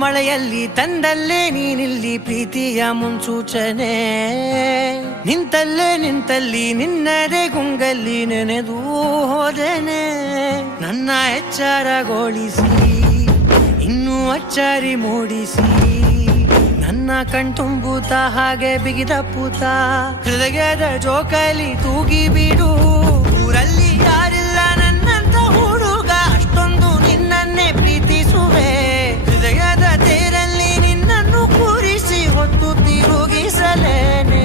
ಮಳೆಯಲ್ಲಿ ತಂದಲ್ಲೇ ನೀನಿಲ್ಲಿ ಪ್ರೀತಿಯ ಮುನ್ಸೂಚನೆ, ನಿಂತಲ್ಲಿ ನಿನ್ನದೇ ಗುಂಗಲ್ಲಿ ನೆನೆದು ಹೋದೆನೆ. ನನ್ನ ಎಚ್ಚರಗೊಳಿಸಿ ಇನ್ನೂ ಅಚ್ಚರಿ ಮೂಡಿಸಿ, ನನ್ನ ಕಣ್ತುಂಬುತ್ತ ಹಾಗೆ ಬಿಗಿದ ಪೂತ ಹೃದಯದ ಜೋಕಾಲಿ ತೂಗಿ ಬಿಡು. ಊರಲ್ಲಿ ಯಾರಿಲ್ಲ ನನ್ನಂತ ಹುಡುಗ, ಅಷ್ಟೊಂದು ನಿನ್ನನ್ನೇ ಪ್ರೀತಿಸುವೆ. ಹೃದಯದ ತೇರಲ್ಲಿ ನಿನ್ನನ್ನು ಕೂರಿಸಿ ಹೊತ್ತು ತಿರುಗಿಸಲೇನೆ.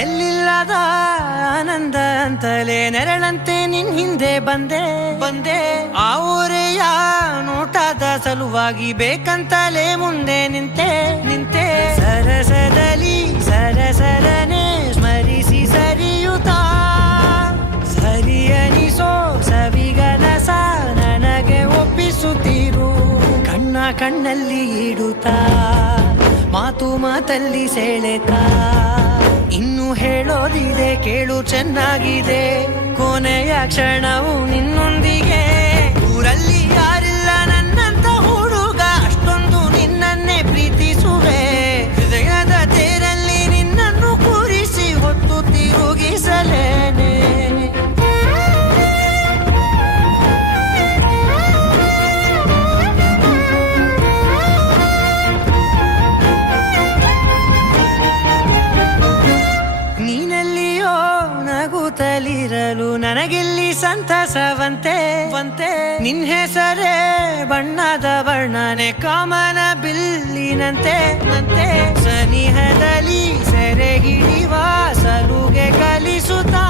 ಎಲ್ಲಿಲ್ಲದ ಆನಂದ ಅಂತಲೇ ನೆರಳಂತೆ ನಿನ್ ಹಿಂದೆ ಬಂದೆ. ಆ ಊರೆಯ ನೋಟದ ಸಲುವಾಗಿ ಬೇಕಂತಲೇ ಮುಂದೆ ನಿಂತೆ. ಸರಸದಲ್ಲಿ ಸರಸರನೆ ಸ್ಮರಿಸಿ ಸರಿಯುತ್ತಾ, ಸರಿ ಅನಿಸೋ ಸವಿಗನಸ ನನಗೆ ಒಪ್ಪಿಸುತ್ತೀರು. ಕಣ್ಣಲ್ಲಿ ಇಡುತ್ತಾ, ಮಾತಲ್ಲಿ ಸೆಳೆತಾ, ಇನ್ನು ಹೇಳೋದಿದೆ ಕೇಳು ಚೆನ್ನಾಗಿದೆ. ಕೊನೆಯ ಕ್ಷಣವು ನಿನ್ನೊಂದಿಗೆ. ಊರಲ್ಲಿ ಯಾರಿಲ್ಲ ನನ್ನಂತ ಹುಡುಗ, ಅಷ್ಟೊಂದು ನಿನ್ನನ್ನೇ ಪ್ರೀತಿಸುವೆ. ಹೃದಯದ ತೇರಲ್ಲಿ ನಿನ್ನನ್ನು ಕೂರಿಸಿ ಹೊತ್ತು ತಿರುಗಿಸಲೇನೆ. ನೀನೆಲ್ಲಿಯೋ ನಗುತ್ತಲಿರಲು ನನಗಿಲ್ಲಿ ಸಂತಸವಂತೆ. ನಿನ್ ಹೆಸರೇ ಬಣ್ಣದ ವರ್ಣನೆ ಕಾಮನ ಬಿಲ್ಲಿನಂತೆ. ಸನಿಹದಲ್ಲಿ ಸೆರೆ ಹಿಡಿಯುವ ಸಲುಗೆ ಕಲಿಸುತ್ತಾ,